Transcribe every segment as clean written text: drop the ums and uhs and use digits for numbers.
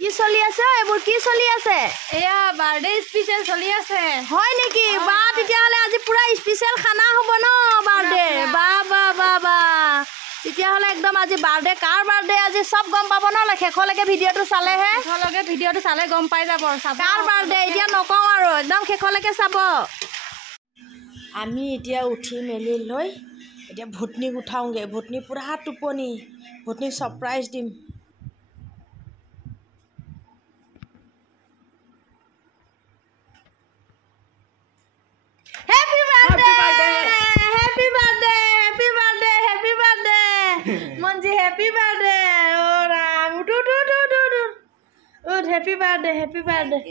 কি চলি আছে এইবোৰ কি চলি আছে এয়া বাৰ্থডে স্পেশাল চলি আছে হয় নেকি বা তেতিয়া হলে আজি পুৰা স্পেশাল খানা হ'ব ন বাৰ্থডে বা বা বা বা তেতিয়া হলে একদম আজি বাৰ্থডে কাৰ বাৰ্থডে আজি সব গম পাব ন শেষলৈকে ভিডিঅ'টো চালেহে শেষলৈকে ভিডিঅ'টো চালে গম পাই যাব কাৰ বাৰ্থডে এতিয়া নকওঁ আৰু একদম শেষলৈকে চাব আমি এতিয়া উঠি মেলি লৈ এতিয়া ভুটনিক উঠাওঁগে ভুটনি পুৰা টোপনি ভুটনিক সাৰপ্ৰাইজ দিম Happy birthday! Happy birthday! Happy birthday! Happy birthday! Monji, happy birthday! Oh, Ram! Happy birthday! Happy birthday!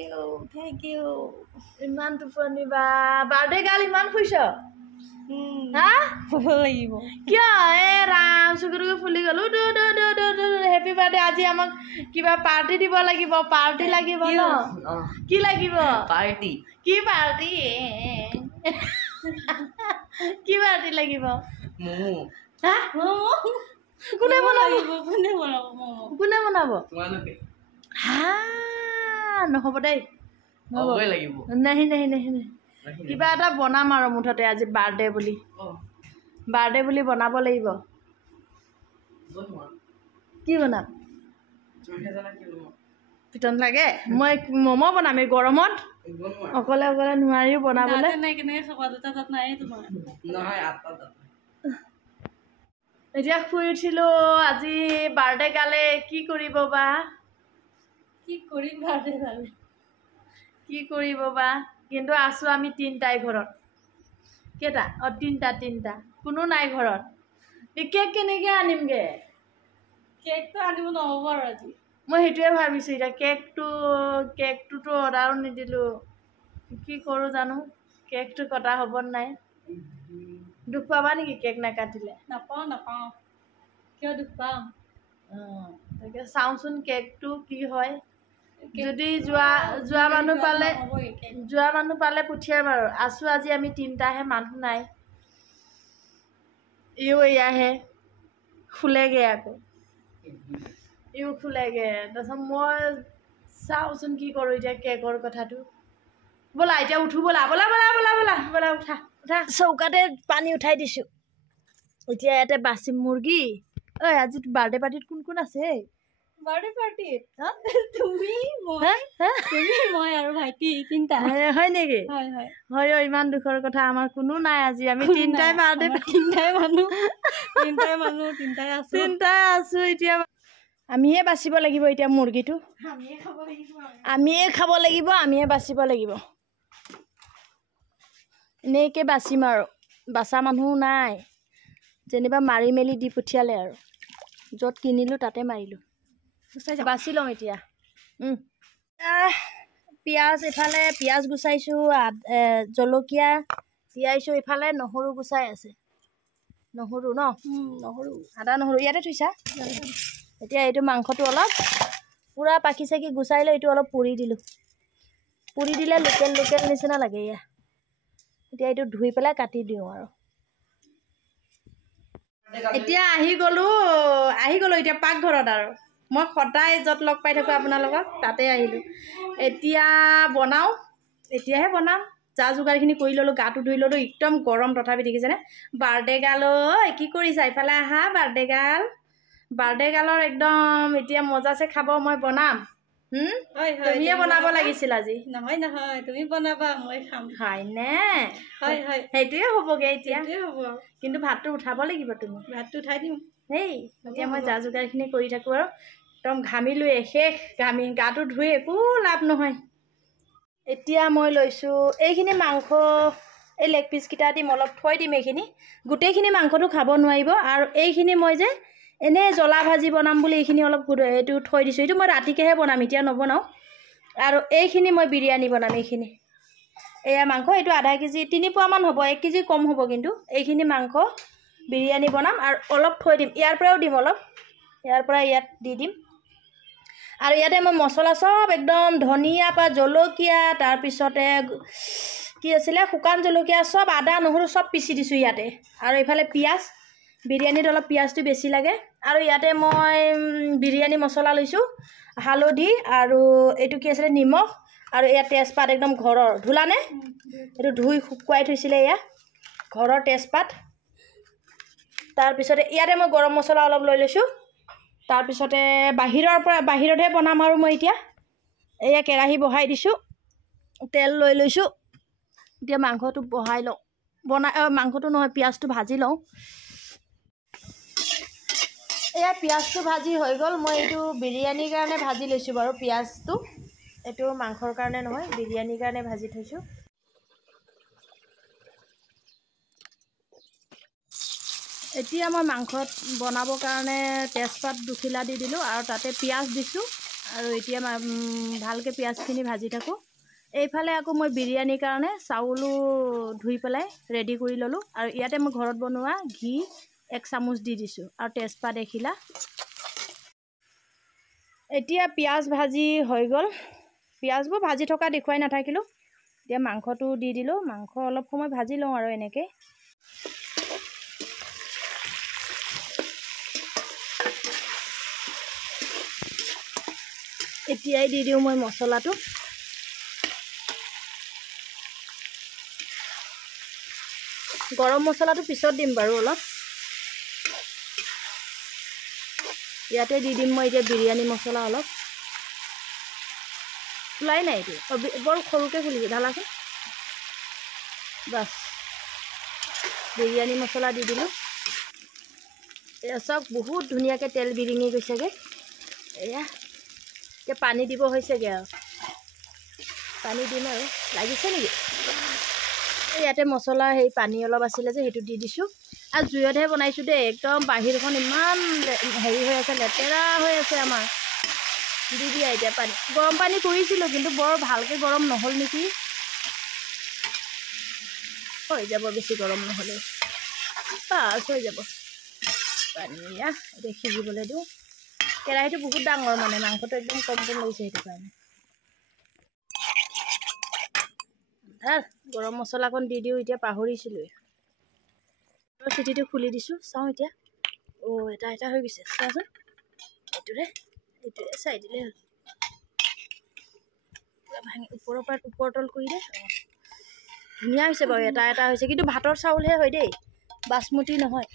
Thank you. Iman tupani ba. Birthday gal iman khush ho? Ha? লাগিব Kya? Eh, Ram! Sukuru ko fuli galu. Happy birthday! Aji amak kiba party dibo lagibo. Party lagibo no? Ki lagibo? Party Ki party? কি party লাগিব মমো হা কোনে বনাব কোনে বনাব তোমালোকে হা নহব দেই হ'বই লাগিব নাহি নাহি নাহি কিবা এটা বনাম আৰু মুঠতে আজি বাৰ্থডে বুলি বনাব লাগিব কি বনাম পিটন লাগে মই মমো বনাম এই গৰমত অকলে অকলে নোৱাৰিও বনাবলৈ এতিয়া শুই উঠিলো আজি বাৰ্থডে গালে কি কৰিব বা কি কৰিম বাৰ্থডে গালে কি কৰিব বা কিন্তু আছো আমি তিনটাই ঘৰত কেটা তিনটা কোনো নাই ঘৰত কেক কেনেকৈ আনিমগে কেকটো আনিব নহ'ব আৰু আজি মই সেইটোৱে ভাবিছোঁ এতিয়া কেকটোতো অৰ্ডাৰো নিদিলোঁ কি কৰোঁ জানো কেকটো কটা হ'ব নাই দুখ পাবা নেকি কেক নাকাটিলে নাপাওঁ কিয় দুখ পাম তাকে চাওঁচোন কেকটো কি হয় যদি যোৱা মানুহ পালে পঠিয়াম আৰু আছোঁ আজি আমি তিনটাহে মানুহ নাই এয়াহে শুলেগে আকৌ ইও খুলেগে তাৰপিছত মই চাওঁচোন কি কৰোঁ এতিয়া কেকৰ কথাটো ব'লা এতিয়া উঠো ব'লা উঠা চৌকাতে পানী উঠাই দিছোঁ এতিয়া ইয়াতে বাচিম মুৰ্গী ঐ আজি বাৰ্থডে পাৰ্টিত কোন আছে বাৰ্থডে পাৰ্টিত তুমি মই আৰু ভাইটি তিনিটা হয় নেকি হয় ইমান দুখৰ কথা আমাৰ কোনো নাই আজি আমি তিনিটাই আছো এতিয়া আমিয়ে বাচিব লাগিব এতিয়া মুৰ্গীটো আমিয়ে খাব লাগিব আমিয়ে বাচিব লাগিব এনেকৈ বাচিম আৰু বাচা মানুহ নাই যেনিবা মাৰি মেলি দি পঠিয়ালে আৰু য'ত কিনিলোঁ তাতে মাৰিলোঁ বাচি লওঁ এতিয়া পিঁয়াজ এফালে পিঁয়াজ গুচাইছোঁ জলকীয়া তিয়াইছোঁ ইফালে নহৰু গুচাই আছে নহৰু আদা নহৰু ইয়াতে থৈছা এতিয়া এইটো মাংসটো অলপ পুৰা পাখি চাকি গুচাই লৈ এইটো অলপ পুৰি দিলোঁ পুৰি দিলে লোকেল নিচিনা লাগে এতিয়া এইটো ধুই পেলাই কাটি দিওঁ আৰু এতিয়া আহি গ'লো এতিয়া পাকঘৰত আৰু মই সদায় য'ত লগ পাই থাকোঁ আপোনালোকক তাতে আহিলোঁ এতিয়া এতিয়াহে বনাম যা যোগাৰখিনি কৰি ল'লোঁ গাটো ধুই ল'লোঁ একদম গৰম তথাপি দেখিছেনে বাৰ্থডে গাল কি কৰিছা ইফালে আহা বাৰ্থডে গালৰ একদম এতিয়া মজাছে খাব মই বনাম তুমিয়ে বনাব লাগিছিল আজি নহয় তুমি বনাবা মই খাম হয়নে সেইটোৱে হ'বগে এতিয়া কিন্তু ভাতটো উঠাব লাগিব তুমি ভাতটো উঠাই দিম এতিয়া মই যা যোগাৰখিনি কৰি থাকোঁ আৰু একদম ঘামিলোঁ শেষ গাটো ধুই একো লাভ নহয় এতিয়া মই লৈছোঁ এইখিনি মাংস এই লেগ পিচকেইটা দিম অলপ থৈ দিম এইখিনি গোটেইখিনি মাংসটো খাব নোৱাৰিব আৰু এইখিনি মই যে এনেই জ্বলা ভাজি বনাম বুলি এইখিনি অলপ এইটো থৈ দিছোঁ এইটো মই ৰাতিকৈহে বনাম এতিয়া নবনাওঁ আৰু এইখিনি মই বিৰিয়ানী বনাম এইখিনি এয়া মাংস এইটো আধা কেজি 3 পোৱামান হ'ব 1 কেজি কম হ'ব কিন্তু এইখিনি মাংস বিৰিয়ানী বনাম আৰু অলপ থৈ দিম ইয়াৰ পৰাও দিম অলপ ইয়াৰ পৰা ইয়াত দি দিম আৰু ইয়াতে মই মছলা সব একদম ধনিয়া পা জলকীয়া তাৰপিছতে কি আছিলে শুকান জলকীয়া সব আদা নহৰু সব পিচি দিছোঁ ইয়াতে আৰু এইফালে পিঁয়াজ বিৰিয়ানীত অলপ পিঁয়াজটো বেছি লাগে আৰু ইয়াতে মই বিৰিয়ানী মছলা লৈছোঁ হালধি আৰু এইটো কি আছিলে নিমখ আৰু ইয়াত তেজপাত একদম ঘৰৰ ধুলানে এইটো ধুই শুকুৱাই থৈছিলে এয়া ঘৰৰ তেজপাত তাৰপিছতে ইয়াতে মই গৰম মছলা অলপ লৈ লৈছোঁ তাৰপিছতে বাহিৰতহে বনাম আৰু মই এতিয়া এয়া কেৰাহী বহাই দিছোঁ তেল লৈ লৈছোঁ এতিয়া মাংসটো বহাই লওঁ মাংসটো নহয় পিঁয়াজটো ভাজি লওঁ এয়া পিঁয়াজটো ভাজি হৈ গ'ল মই এইটো বিৰিয়ানীৰ কাৰণে ভাজি লৈছোঁ বাৰু পিঁয়াজটো এইটো মাংসৰ কাৰণে নহয় বিৰিয়ানীৰ কাৰণে ভাজি থৈছোঁ এতিয়া মই মাংসত বনাবৰ কাৰণে তেজপাত দুখিলা দি দিলোঁ আৰু তাতে পিঁয়াজ দিছোঁ আৰু এতিয়া ভালকৈ পিঁয়াজখিনি ভাজি থাকোঁ এইফালে আকৌ মই বিৰিয়ানীৰ কাৰণে চাউলো ধুই পেলাই ৰেডি কৰি ল'লোঁ আৰু ইয়াতে মই ঘৰত বনোৱা ঘি 1 চামুচ দি দিছোঁ আৰু তেজপাত এখিলা এতিয়া পিঁয়াজ ভাজি হৈ গ'ল পিঁয়াজবোৰ ভাজি থকা দেখুৱাই নাথাকিলোঁ এতিয়া মাংসটো দি দিলোঁ মাংস অলপ সময় ভাজি লওঁ আৰু এনেকৈ এতিয়াই দি দিওঁ মই মছলাটো গৰম মছলাটো পিছত দিম বাৰু অলপ ইয়াতে দি দিম মই এতিয়া বিৰিয়ানী মছলা অলপ ওলাই নাই এইটো বৰ সৰুকৈ খুলিছোঁ ঢালাচোন বাছ বিৰিয়ানী মছলা দি দিলোঁ এয়া চাওক বহুত ধুনীয়াকৈ তেল বিৰিঙি গৈছেগৈ এয়া এতিয়া পানী দিব হৈছেগৈ আৰু পানী দিম আৰু লাগিছে নেকি ইয়াতে মছলা সেই পানী অলপ আছিলে যে সেইটো দি দিছোঁ আৰু জুইতহে বনাইছোঁ দেই একদম বাহিৰখন ইমান হেৰি হৈ আছে লেতেৰা হৈ আছে আমাৰ দি দিয়া এতিয়া পানী গৰম পানী কৰিছিলোঁ কিন্তু বৰ ভালকৈ গৰম নহ'ল নেকি হৈ যাব বেছি গৰম নহ'লে পাছ হৈ যাব পানী এতিয়া সিজিবলৈ দিওঁ কেৰাহীটো বহুত ডাঙৰ মানে মাংসটো একদম কম কম লাগিছে সেইটো কাৰণে গৰম মছলাকণ দি দিওঁ এতিয়া পাহৰিছিলোঁ চিটিটো খুলি দিছোঁ চাওঁ এতিয়া এটা হৈ গৈছে চোৱাচোন এইটোৰে চাই দিলে হ'ল ভাঙি ওপৰৰ পৰা ওপৰ তল কৰি দে ধুনীয়া হৈছে বাৰু এটা হৈছে কিন্তু ভাতৰ চাউলহে হয় দেই বাচমতি নহয়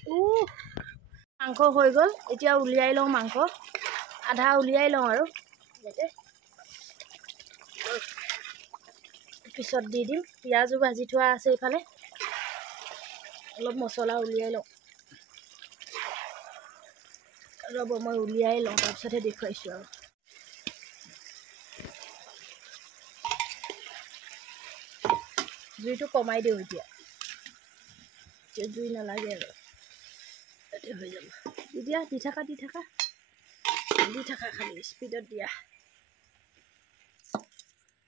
মাংস হৈ গ'ল এতিয়া উলিয়াই লওঁ মাংস আধা উলিয়াই লওঁ আৰু ইয়াতে পিছত দি দিম পিঁয়াজো ভাজি থোৱা আছে এইফালে অলপ মছলা উলিয়াই লওঁ ৰ'ব মই উলিয়াই লওঁ তাৰপিছতহে দেখুৱাইছোঁ আৰু জুইটো কমাই দিওঁ এতিয়া জুই নালাগে আৰু তাতে হৈ যাব দি থাকা খালি স্পীডত দিয়া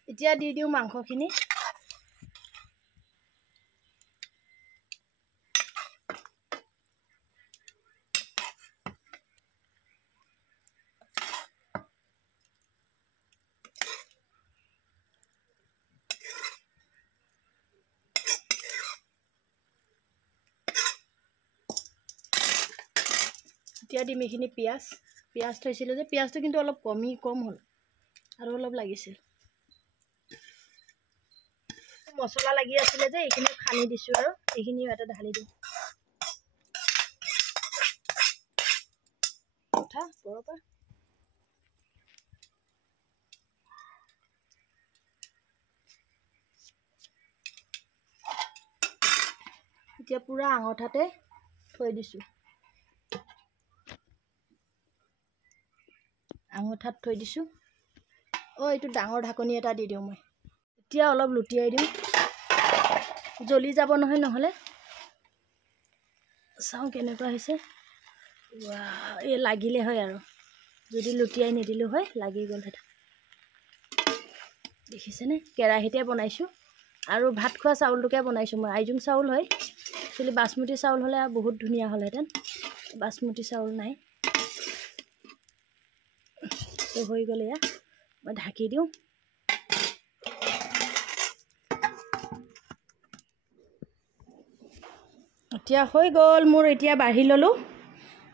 এতিয়া দি দিওঁ মাংসখিনি এতিয়া দিম এইখিনি পিঁয়াজ থৈছিলোঁ যে পিঁয়াজটো কিন্তু অলপ কম হ'ল আৰু অলপ লাগিছিল মছলা লাগি আছিলে যে এইখিনি খানি দিছোঁ আৰু এইখিনিও এটা ঢালি দিওঁ উঠা ওপৰৰ পৰা এতিয়া পুৰা আঙঠাতে থৈ দিছোঁ এইটো ডাঙৰ ঢাকনি এটা দি দিওঁ মই এতিয়া অলপ লুটিয়াই দিওঁ জ্বলি যাব নহয় নহ'লে চাওঁ কেনেকুৱা হৈছে এই লাগিলে হয় আৰু যদি লুটিয়াই নিদিলোঁ হয় লাগি গ'লহেঁতেন দেখিছেনে কেৰাহীতে বনাইছোঁ আৰু ভাত খোৱা চাউলটোকে বনাইছোঁ মই আইজোং চাউল হয় একচুৱেলি বাচমতি চাউল হ'লে বহুত ধুনীয়া হ'লহেঁতেন বাচমতি চাউল নাই হৈ গ'ল এয়া মই ঢাকি দিওঁ এতিয়া হৈ গ'ল মোৰ এতিয়া বাঢ়ি ল'লোঁ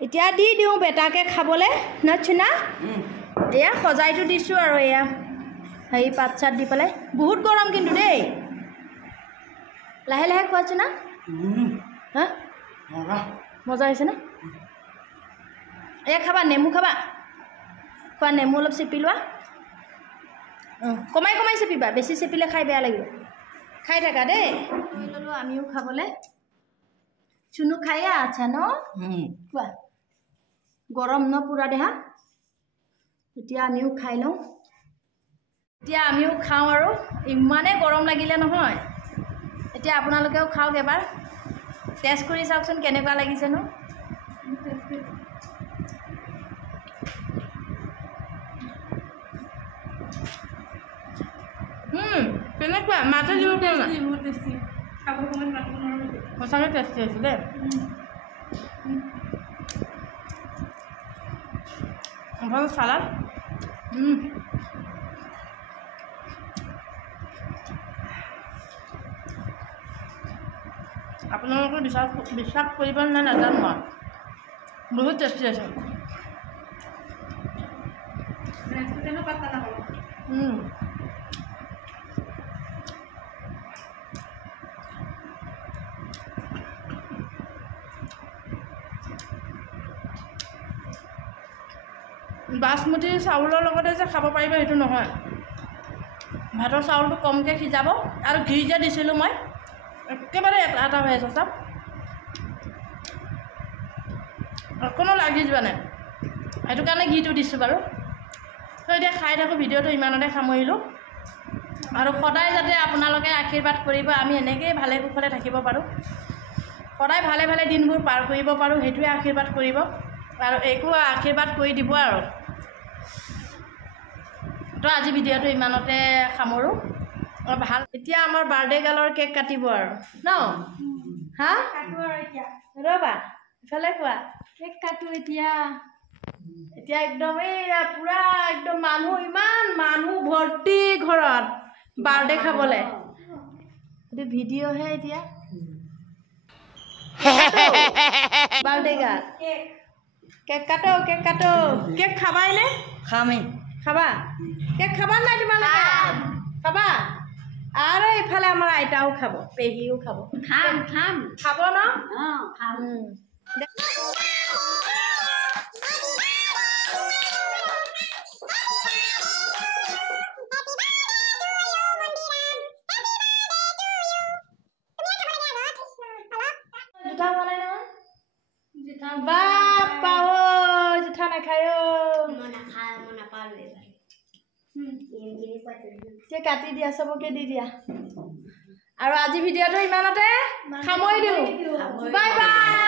এতিয়া দি দিওঁ বেটাকে খাবলৈ না চুনা এয়া সজাইটো দিছোঁ আৰু এয়া হেৰি পাত চাত দি পেলাই বহুত গৰম কিন্তু দেই লাহে লাহে খোৱাছো না হা মজা হৈছে না এয়া খাবা নেমু খাবা খোৱা নেমু অলপ চেপি লোৱা কমাই কমাই চেপিবা বেছি চেপিলে খাই বেয়া লাগিব খাই থাকা দেই লৈ ল'লোঁ আমিও খাবলৈ চুনু খাইয়া আচ্ছা ন কোৱা গৰম ন পুৰা দেহা এতিয়া আমিও খাই লওঁ এতিয়া আমিও খাওঁ আৰু ইমানে গৰম লাগিলে নহয় এতিয়া আপোনালোকেও খাওক এবাৰ টেষ্ট কৰি চাওকচোন কেনেকুৱা লাগিছে ন কেনেকুৱা মাছে দিব বহুত টেষ্টি খাবৰ সময়ত মাতিব নোৱাৰোঁ সঁচাকৈ টেষ্টি আছে দেই ভাল চালাড আপোনালোকে বিশ্বাস কৰিব নে নাজানো আৰু বহুত টেষ্টি আছে ৰেষ্টুৰেণ্টৰ পাত্তা নাপাব বাসমতি চাউলৰ লগতে যে খাব পাৰিব সেইটো নহয় ভাতৰ চাউলটো কমকৈ সিজাব আৰু ঘি যে দিছিলোঁ মই একেবাৰে এটা এটা হৈ আছে চব অকণো লাগি যোৱা নাই সেইটো কাৰণে ঘিটো দিছোঁ বাৰু তো এতিয়া খাই থাকোঁ ভিডিঅ'টো ইমানতে সামৰিলোঁ আৰু সদায় যাতে আপোনালোকে আশীৰ্বাদ কৰিব আমি এনেকৈয়ে ভালে কুশলে থাকিব পাৰোঁ সদায় ভালে ভালে দিনবোৰ পাৰ কৰিব পাৰোঁ সেইটোৱে আশীৰ্বাদ কৰিব আৰু একো আশীৰ্বাদ কৰি দিব আৰু তো আজি ভিডিঅ'টো ইমানতে সামৰোঁ ভাল এতিয়া আমাৰ বাৰ্থডে গালৰ কেক কাটিব আৰু ন হা কাটো আৰু এতিয়া ৰ'বা ইফালে কোৱা কেক কাটো এতিয়া এতিয়া একদম এই পূৰা একদম মানুহ ইমান মানুহ ভৰ্তি ঘৰত বাৰ্থডে খাবলৈ এইটো ভিডিঅ'হে এতিয়া বাৰ্থডে গাল কেক কাটো কেক খাবাইনে খামেই খাবা কেক খাবা নাই তোমালোকে খাবা আৰু ইফালে আমাৰ আইতাও খাব পেহীও খাব খাম খাব ন খাম জোঠা হোৱা নাই নহয় বাপ্পা ঐ জোঠা নাখায় এতিয়া কাটি দিয়া চবকে দি দিয়া আৰু আজি ভিডিঅ'টো ইমানতে সামৰি দিওঁ বাই বাই